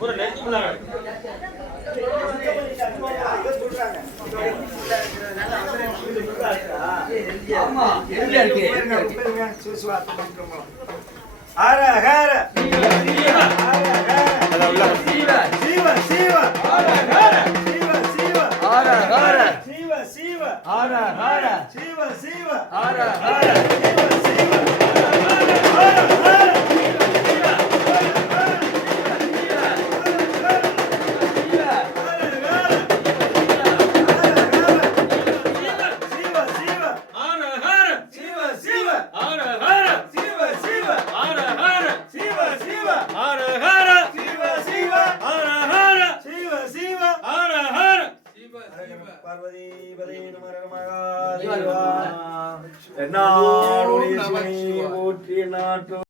ஒரு நெருங்கி முன்னாடி ஆமா எங்க இருக்கு ஹர ஹர சிவ சிவ சிவ ஹர ஹர சிவ சிவ ஹர ஹர சிவ சிவ ஹர ஹர சிவ சிவ ஹர ஹர சிவ சிவ ஹர ஹர பார்வதி பதே நம நம